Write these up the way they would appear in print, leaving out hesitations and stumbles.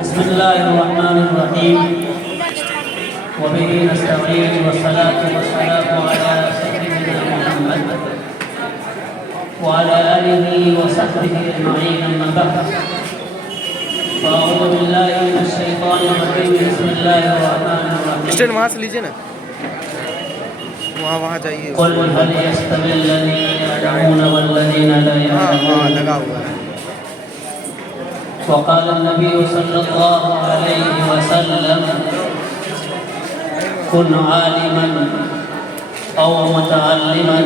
بسم الله الرحمن الرحيم وبه نستعين والصلاة والسلام على سيدنا محمد وعلى آله وصحبه أجمعين أما بعد فأعوذ بالله من الشيطان الرجيم بسم الله الرحمن الرحيم اسٹینڈ وہاں سے لیجیے نا وہاں جائیے قل هل يستوي الذين يدعون والذين لا يدعون لگا ہوا ہے وقال النبي صلى الله عليه وسلم كن عالما أو متعلما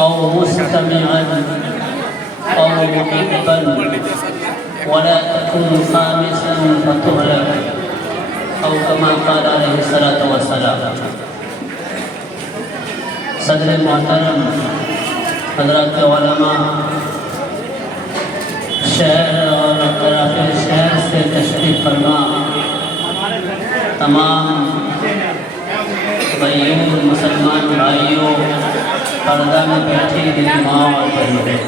أو مستمعا أو محبا ولا تكن خامسا فتهلك أو كما قال عليه الصلاة والسلام. صدر محترم حضرات علماء شہر اور اطراف شہر سے تشریف فرما تمام بھائیوں مسلمان بھائیوں پردہ میں بیٹھی دلی ماں اور بہنیں،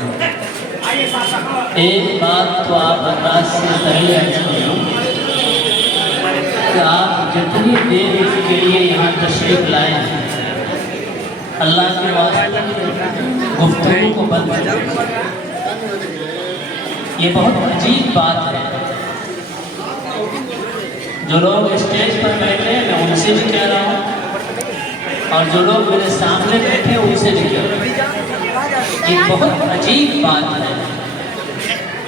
ایک بات تو آپ انداز سے پہلے عرض کر لوں کہ آپ جتنی دیر اس کے لیے یہاں تشریف لائے ہیں اللہ کے واسطے گفتگو کو بند کریں. یہ بہت عجیب بات ہے. جو لوگ اسٹیج پر بیٹھے ہیں میں ان سے بھی کہہ رہا ہوں اور جو لوگ میرے سامنے بیٹھے ہیں ان سے بھی کہہ رہا ہوں. یہ بہت عجیب بات ہے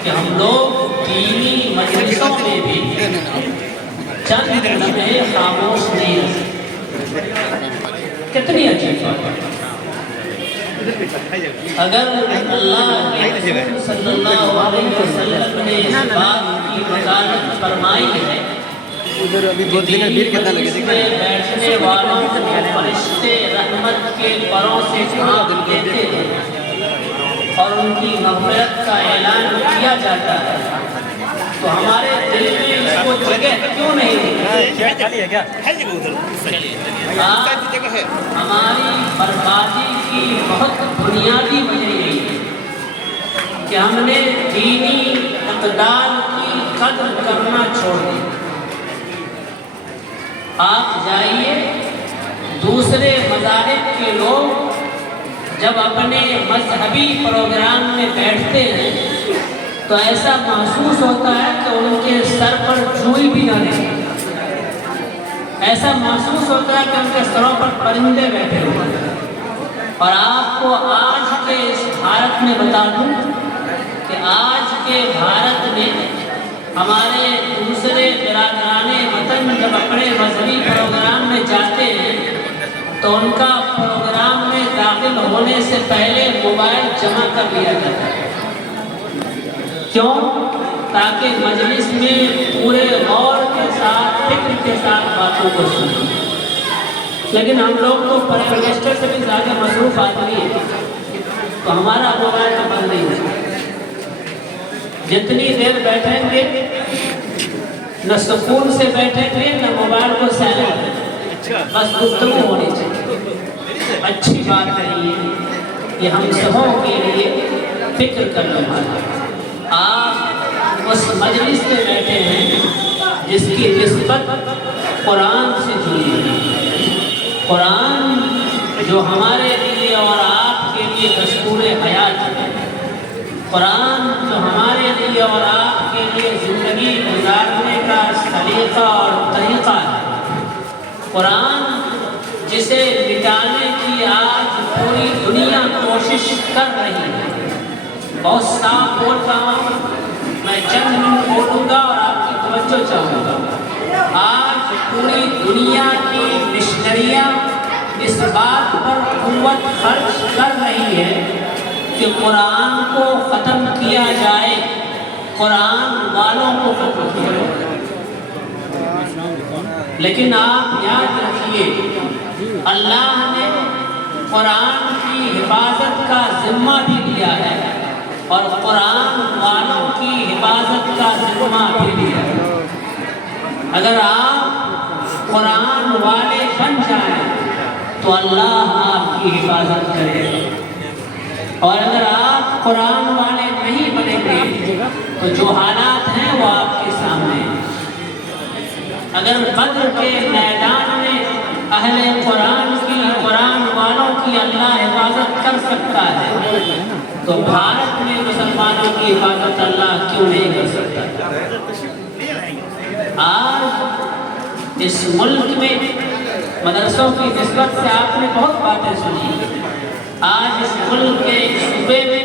کہ ہم لوگ دینی مجلسوں میں بھی چند لمحے خاموش نہیں رہ سکتے. کتنی عجیب بات ہے. اگر اللہ کے رسول صلی اللہ علیہ وسلم نے اس بات کی وضاحت فرمائی ہے کہ دین مجلس میں بیٹھنے والوں کو فرشتے رحمت کے پروں سے ڈھانپ دیتے ہیں اور ان کی مغفرت کا اعلان کیا جاتا ہے تو ہمارے دل میں اس کو جگہ کیوں نہیں ہے؟ ہماری بربادی کی بہت بنیادی وجہ یہی ہے کہ ہم نے دینی اقدار کی قدر کرنا چھوڑ دیا. آپ جائیے دوسرے مذاہب کے لوگ جب اپنے مذہبی پروگرام میں بیٹھتے ہیں تو ایسا محسوس ہوتا ہے کہ ان کے سر پر جوئی بھی نہ رہے. ایسا محسوس ہوتا ہے کہ ان کے سروں پر پرندے بیٹھے ہوئے ہیں. اور آپ کو آج کے اس بھارت میں بتا دوں کہ آج کے بھارت میں ہمارے دوسرے برادران وطن جب اپنے مذہبی پروگرام میں جاتے ہیں تو ان کا پروگرام میں داخل ہونے سے پہلے موبائل جمع کر لیا جاتا ہے. کیوں؟ تاکہ مجلس میں پورے غور کے ساتھ فکر کے ساتھ باتوں کو سنیں. لیکن ہم لوگ تو پرائم منسٹر سے بھی زیادہ مصروف آدمی ہیں تو ہمارا موبائل تو بند نہیں ہے. جتنی دیر بیٹھیں گے نہ سکون سے بیٹھیں گے نہ موبائل کو سائلنٹ، بس گفتگو ہونی چاہیے. اچھی بات نہیں ہے یہ ہم سبوں کے لیے فکر کرنے والا. آپ اس مجلس میں بیٹھے ہیں جس کی نسبت قرآن سے جڑی ہے. قرآن جو ہمارے لیے اور آپ کے لیے دستور حیات ہے. قرآن جو ہمارے لیے اور آپ کے لیے زندگی گزارنے کا سلیقہ اور طریقہ ہے. قرآن جسے مٹانے کی آج پوری دنیا کوشش کر رہی ہے. بہت صاف بول رہا ہوں میں، چند منٹ بولوں گا اور آپ کی توجہ چاہوں گا. آج پوری دنیا کی مشنریاں اس بات پر قوت خرچ کر رہی ہے کہ قرآن کو ختم کیا جائے، قرآن والوں کو ختم کیا جائے. لیکن آپ یاد رکھیے اللہ نے قرآن کی حفاظت کا ذمہ بھی لیا ہے اور قرآن والوں کی حفاظت کا ذمہ بھی لیا ہے. اگر آپ قرآن والے بن جائیں تو اللہ آپ کی حفاظت کرے گا، اور اگر آپ قرآن والے نہیں بنیں گے تو جو حالات ہیں وہ آپ کے سامنے اگر بدر کے میدان میں اہل قرآن کی، قرآن والوں کی اللہ حفاظت کر سکتا ہے تو بھارت میں مسلمانوں کی حفاظت اللہ کیوں نہیں کر سکتا؟ آج اس ملک میں مدرسوں کی نسبت سے آپ نے بہت باتیں سنی. آج اس ملک کے صوبے میں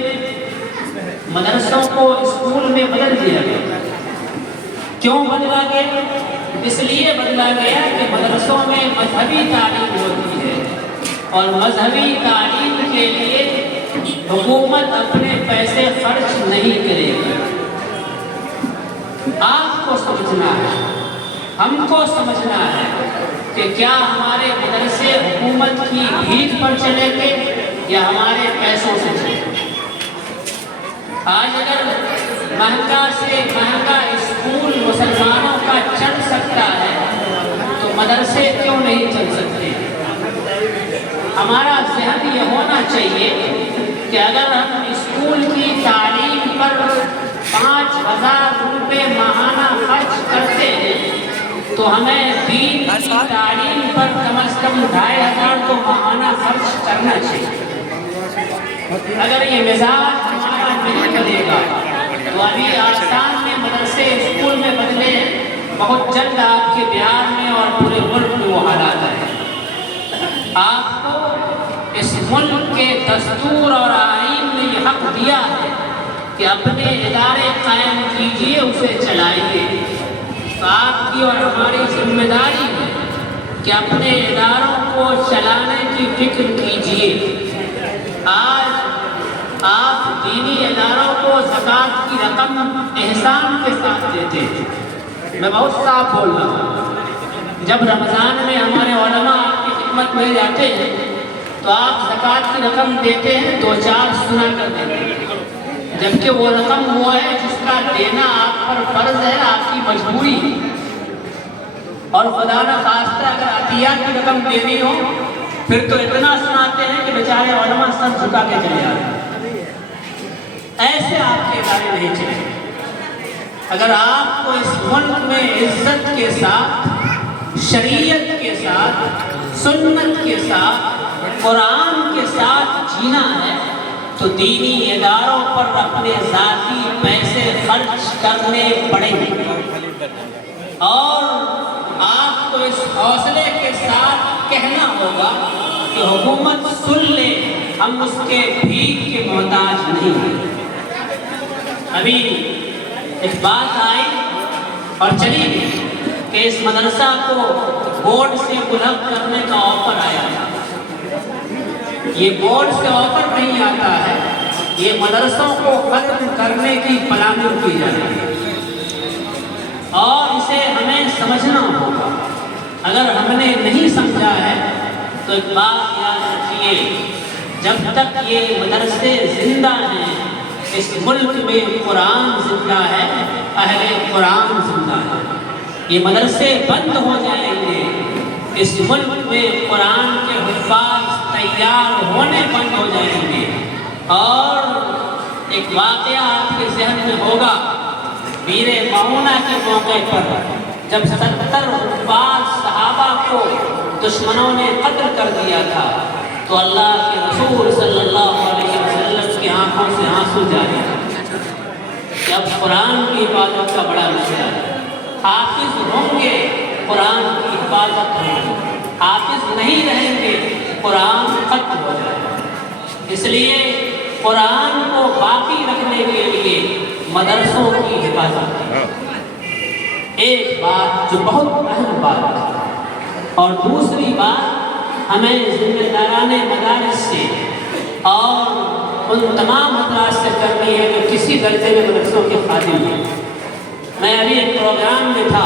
مدرسوں کو اسکول میں بدل دیا گیا. کیوں بدلا گیا؟ اس لیے بدلا گیا کہ مدرسوں میں مذہبی تعلیم ہوتی ہے اور مذہبی تعلیم کے لیے حکومت اپنے پیسے خرچ نہیں کرے گی. آپ کو سمجھنا ہے، ہم کو سمجھنا ہے کہ کیا ہمارے مدرسے حکومت کی بھیک پر چلیں گے یا ہمارے پیسوں سے چلیں گے. آج اگر مہنگا سے مہنگا اسکول مسلمانوں کا چل سکتا ہے تو مدرسے کیوں نہیں چل سکتے؟ ہمارا ذہن یہ ہونا چاہیے کہ اگر ہم اسکول کی تعلیم پر 5,000 روپے ماہانہ خرچ کرتے ہیں تو ہمیں دین کی تعلیم پر کم از کم 2,500 تو ماہانہ خرچ کرنا چاہیے. اگر یہ مزاج ہمارا نہیں بدلے گا تو ابھی آسام میں مدرسے اسکول میں بدلے، بہت جلد آپ کے بہار میں اور پورے ملک میں وہ حالات آئے. آپ کو اس ملک کے دستور اور آئین نے یہ حق دیا ہے کہ اپنے ادارے قائم کیجئے، اسے چلائیے. تو آپ کی اور ہماری ذمہ داری ہے کہ اپنے اداروں کو چلانے کی فکر کیجئے. آج آپ دینی اداروں کو زکوٰۃ کی رقم احسان کے ساتھ دیتے ہیں. میں بہت صاف بول رہا ہوں. جب رمضان میں ہمارے علماء آپ کی خدمت میں جاتے ہیں تو آپ زکوٰۃ کی رقم دیتے ہیں، 2-4 سنا کر دیتے ہیں، جبکہ وہ رقم وہ ہے جس کا دینا آپ پر فرض ہے، آپ کی مجبوری ہے. اور خدا نہ خواستہ اگر عطیات کی رقم دینی ہو پھر تو اتنا سناتے ہیں کہ بیچارے علماء سر جھکا کے چلے جاتے ہیں. ایسے آپ کے ادارے نہیں چلے. اگر آپ کو اس ملک میں عزت کے ساتھ، شریعت کے ساتھ، سنت کے ساتھ، قرآن کے ساتھ جینا ہے تو دینی اداروں پر اپنے ذاتی پیسے خرچ کرنے پڑیں گے. اور آپ کو اس حوصلے کے ساتھ کہنا ہوگا کہ حکومت سن لے، ہم اس کے بھیک کے محتاج نہیں ہیں. ابھی ایک بات آئی اور چلی گئی کہ اس مدرسہ کو بورڈ سے ملحق کرنے کا آفر آیا. یہ بورڈ سے آفر نہیں آتا ہے، یہ مدرسوں کو ختم کرنے کی پلاننگ کی جا رہی ہے اور اسے ہمیں سمجھنا ہوگا. اگر ہم نے نہیں سمجھا ہے تو ایک بات یاد رکھیے، جب تک یہ مدرسے زندہ ہیں اس ملک میں قرآن زندہ ہے، اہل قرآن زندہ ہے. یہ مدرسے بند ہو جائیں گے، اس ملک میں قرآن کے حفاظ تیار ہونے بند ہو جائیں گے. اور ایک واقعہ آپ کے ذہن میں ہوگا، میر معونہ کے موقع پر جب 70 حفاظ صحابہ کو دشمنوں نے قتل کر دیا تھا تو اللہ کے رسول صلی اللہ علیہ وسلم کی آنکھوں سے آنسو جاری تھے. جب قرآن کی حفاظت کا بڑا مسئلہ ہے، حافظ ہوں گے قرآن کی حفاظت ہوگی، حافظ نہیں رہیں گے قرآن ختم ہو جائے گا. اس لیے قرآن کو باقی رکھنے کے لیے مدرسوں کی حفاظت ہے. ایک بات جو بہت اہم بات ہے. اور دوسری بات، ہمیں ذمہ دارانہ مدارس سے اور ان تمام حضرات سے کرنی ہے جو کسی درجے میں مدرسوں کے خادم ہیں. میں ابھی ایک پروگرام میں تھا،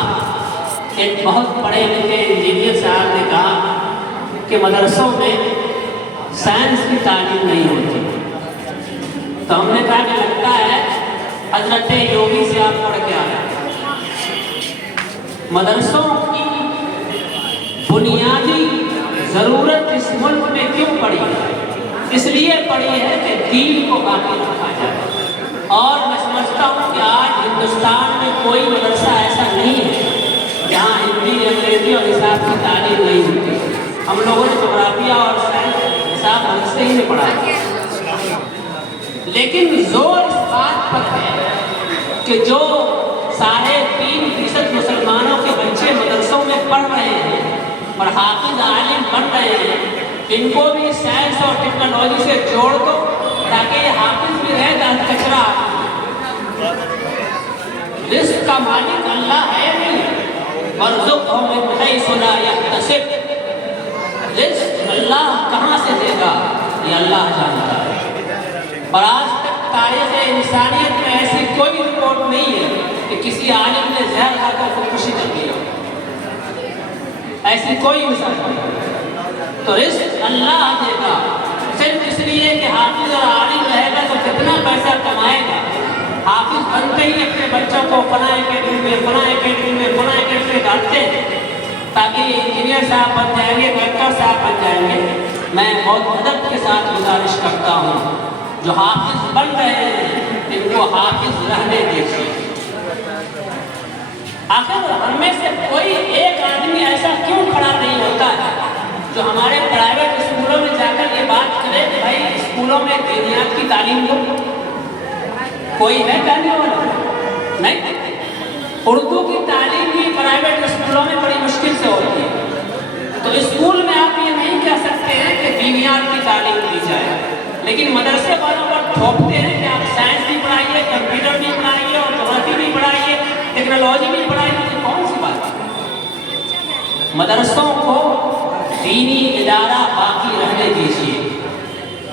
ایک بہت پڑھے لکھے انجینئر صاحب نے کہا کہ مدرسوں میں سائنس کی تعلیم نہیں ہوتی. تو ہم نے کہا کہ لگتا ہے حضرت یوگی سے آپ پڑھ کے آئے. مدرسوں کی بنیادی ضرورت اس ملک میں کیوں پڑی ہے؟ اس لیے پڑی ہے کہ دین کو باقی رکھا جائے. اور میں سمجھتا ہوں کہ آج ہندوستان میں کوئی مدرسہ ایسا نہیں ہے جہاں ہندی انگریزی اور حساب کی تعلیم نہیں ہوتی. ہم لوگوں نے جغرافیہ اور سائنس حساب ہم سے ہی نہیں پڑھا. لیکن زور اس بات پر ہے کہ جو 3.5% مسلمانوں کے بچے مدرسوں میں پڑھ رہے ہیں اور حافظ عالم بن رہے ہیں، ان کو بھی سائنس اور ٹیکنالوجی سے جوڑ دو تاکہ یہ حافظ بھی رہے گا کچرا. رزق کا مالک اللہ ہے نہیں، وارزقہم من حیث لا یحتسب. رزق اللہ کہاں سے دے گا یہ اللہ جانتا ہے. اور آج تک تاریخ انسانیت میں ایسی کوئی رپورٹ نہیں ہے کہ کسی عالم نے زہر کھا کر خودکشی کر دی. ایسی کوئی مثال نہیں. تو رزق اللہ دے گا. صرف اس لیے کہ حافظ اور عالم رہے گا تو کتنا پیسہ کمائے گا. حافظ بنتے ہی اپنے بچوں کو فلاں اکیڈمی میں ڈالتے ہیں تاکہ انجینئر صاحب بن جائیں گے، ڈاکٹر صاحب بن جائیں گے. میں بہت ادب کے ساتھ گزارش کرتا ہوں جو حافظ بن رہے ہیں ان کو حافظ رہنے دیجیے. آخر ہم میں سے کوئی ایک آدمی ایسا کیوں کھڑا نہیں ہوتا ہے جو ہمارے پرائیویٹ اسکولوں میں جا کر یہ بات کرے کہ بھائی اسکولوں میں دینیات کی تعلیم دو؟ کوئی ہے کہنے والا؟ نہیں. اردو کی تعلیم بھی پرائیویٹ اسکولوں میں بڑی مشکل سے ہوتی ہے. تو اسکول میں آپ یہ نہیں کہہ سکتے ہیں کہ دینیات کی تعلیم دی جائے، لیکن مدرسے والوں پر تھوپتے ہیں کہ آپ سائنس بھی پڑھائیے، کمپیوٹر بھی پڑھائیے اور جغرافی بھی پڑھائیے، ٹیکنالوجی بھی پڑھائیے. یہ کون سی بات ہے؟ مدرسوں کو دینی ادارہ باقی رہنے دیجیے.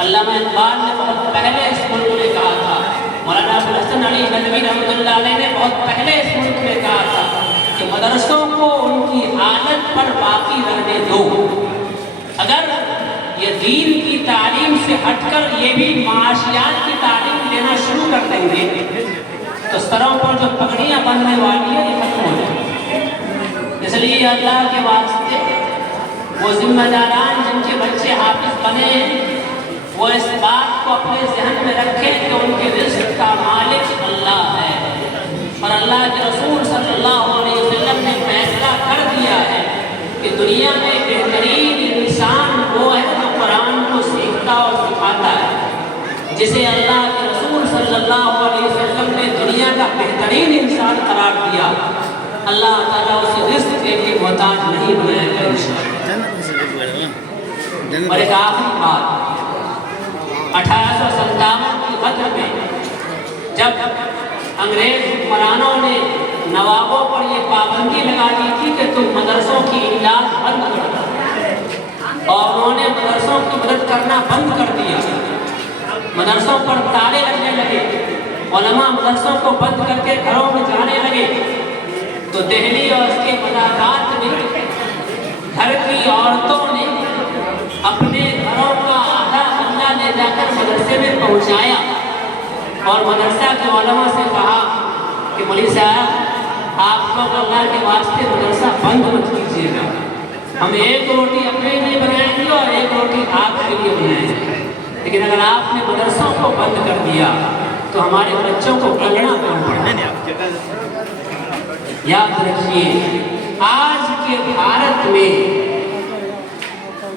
علامہ اقبال نے بہت پہلے اس ملک میں کہا تھا، مولانا ابوالحسن علی ندوی رحمۃ اللہ علیہ نے بہت پہلے اس ملک میں کہا تھا کہ مدرسوں کو ان کی حالت پر باقی رہنے دو. اگر یہ دین کی تعلیم سے ہٹ کر یہ بھی معاشیات کی تعلیم لینا شروع کر دیں گے تو سروں پر جو پگڑیاں بننے والی ہیں یہ ختم ہو جائیں گی. اس لیے اللہ کے واسطے وہ ذمہ داران جن کے بچے حافظ بنے وہ اس بات کو اپنے ذہن میں رکھیں کہ ان کے رزق کا مالک اللہ ہے. اور اللہ کے رسول صلی اللہ علیہ وسلم نے فیصلہ کر دیا ہے کہ دنیا میں بہترین انسان وہ ہے جو قرآن کو سیکھتا اور سکھاتا ہے. جسے اللہ کے رسول صلی اللہ علیہ وسلم نے دنیا کا بہترین انسان قرار دیا، اللہ تعالیٰ اسے رزق کے لیے محتاج نہیں بنائے گا انشاءاللہ. اور ایک آخری بات، 1857 کی غدر میں جب انگریز حکمرانوں نے نوابوں پر یہ پابندی لگا دی تھی کہ تم مدرسوں کی امداد بند کر دو، اور انہوں نے مدرسوں کی مدد کرنا بند کر دیا. مدرسوں پر تالے لگنے لگے، علماء مدرسوں کو بند کر کے گھروں میں جانے لگے. تو دہلی اور اس کے مدافعات میں گھر کی عورتوں نے اپنے گھروں کا آدھا غلہ لے جا کر مدرسے میں پہنچایا اور مدرسہ کے علماء سے کہا کہ مولوی صاحب آپ لوگ اللہ کے واسطے مدرسہ بند مت کیجیے گا. ہم ایک روٹی اپنے لیے بنائیں گے اور ایک روٹی آپ کے لیے بنائیں گے، لیکن اگر آپ نے مدرسوں کو بند کر دیا تو ہمارے بچوں کو پڑھنا پڑے. یاد رکھیے آج کے بھارت میں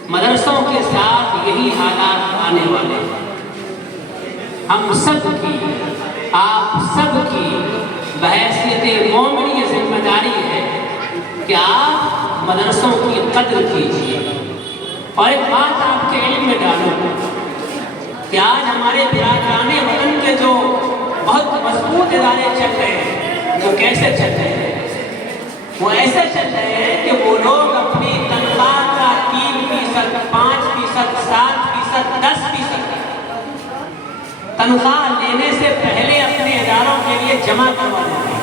مدرسوں کے ساتھ یہی حالات آنے والے ہیں. ہم سب کی، آپ سب کی بحیثیت مومن یہ ذمہ داری ہے کہ آپ مدرسوں کی قدر کیجیے. اور ایک بات آپ کے علم میں ڈالوں کہ آج ہمارے برادران وطن کے جو بہت مضبوط ادارے چل رہے ہیں وہ کیسے چل رہے ہیں؟ وہ ایسے چل رہے ہیں کہ وہ لوگ اپنی تنخواہ کا 3%، 5%، 7%، 10% تنخواہ لینے سے پہلے اپنے اداروں کے لیے جمع کروا دیتے ہیں.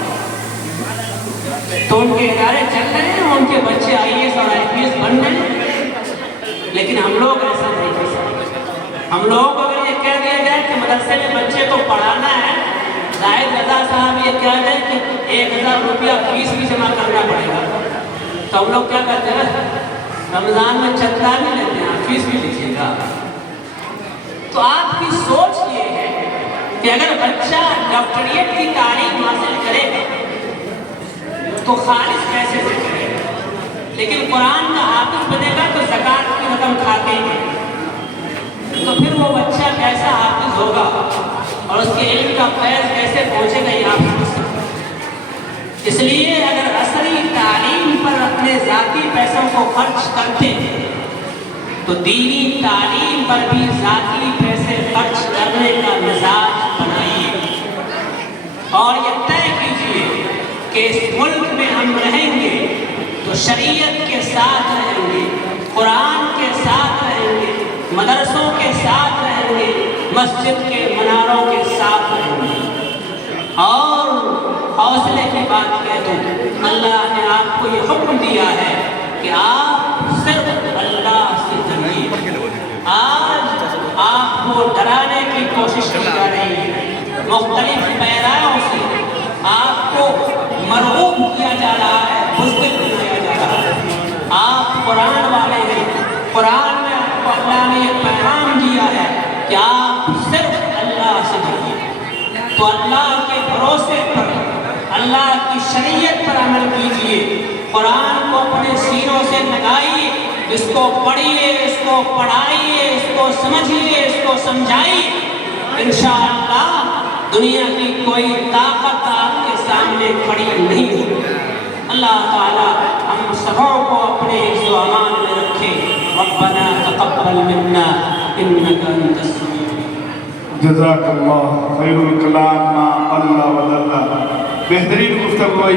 تو ان کے ادارے چل رہے ہیں، ان کے بچے IAS اور IPS بن رہے ہیں. لیکن ہم لوگ ایسا نہیں کر سکتے. ہم لوگ اگر یہ کہہ دیا جائے کہ مدرسے میں بچے کو پڑھانا ہے، زاہد رضا صاحب یہ کہہ دیں کہ 1000 روپیہ فیس بھی جمع کرنا پڑے گا، تو ہم لوگ کیا کرتے ہیں؟ رمضان میں چندہ بھی لیتے ہیں، فیس بھی لیجیے گا. تو آپ کی سوچ یہ ہے کہ اگر بچہ ڈاکٹریٹ کی تعلیم حاصل کرے تو خالص پیسے سے کرے. لیکن قرآن کا حافظ بنے گا تو زکوٰۃ کی رقم کھاتے ہیں، تو پھر وہ بچہ کیسا حافظ ہوگا اور اس کے علم کا فیض کیسے پہنچے گا، یہ آپ سمجھ سکتے ہیں۔ اس لیے اگر عصری تعلیم پر اپنے ذاتی پیسوں کو خرچ کرتے ہیں تو دینی تعلیم پر بھی ذاتی پیسے خرچ کرنے کا مزاج بنائیے، اور یہ طے کیجیے کہ اس ملک میں ہم رہیں گے تو شریعت کے ساتھ رہیں گے، قرآن کے ساتھ رہیں گے، مدرسوں کے ساتھ رہیں گے، مسجد کے مناروں کے ساتھ رہیں گے۔ اور حوصلے کی بات کہہ دوں، اللہ نے آپ کو یہ حکم دیا ہے کہ آپ صرف اللہ سے ڈریے۔ آج آپ کو ڈرانے کی کوشش کی جا رہی ہے، مختلف پیرایوں سے آپ کو مرغوب کیا جا رہا ہے، بزدل کیا جا رہا ہے۔ آپ قرآن والے ہیں، قرآن میں آپ کو اللہ نے یہ پیغام دیا ہے کہ آپ صرف اللہ سے ڈریے۔ تو اللہ کے بھروسے پر، اللہ کی شریعت پر عمل کیجئے، قرآن کو اپنے سینوں سے لگائیے، اس کو پڑھیے، اس کو پڑھائیے، اس کو سمجھیے، اس کو سمجھائیے۔ انشاءاللہ دنیا کی کوئی طاقت آپ کے سامنے کھڑی نہیں ہوگی۔ اللہ تعالی ہم سبوں کو اپنے حفظ و امان میں رکھے۔ ربنا تقبل منا انک انت السمیع۔ جزاک اللہ خیر الکلام ما اللہ ودلہ۔ بہترین گفتگو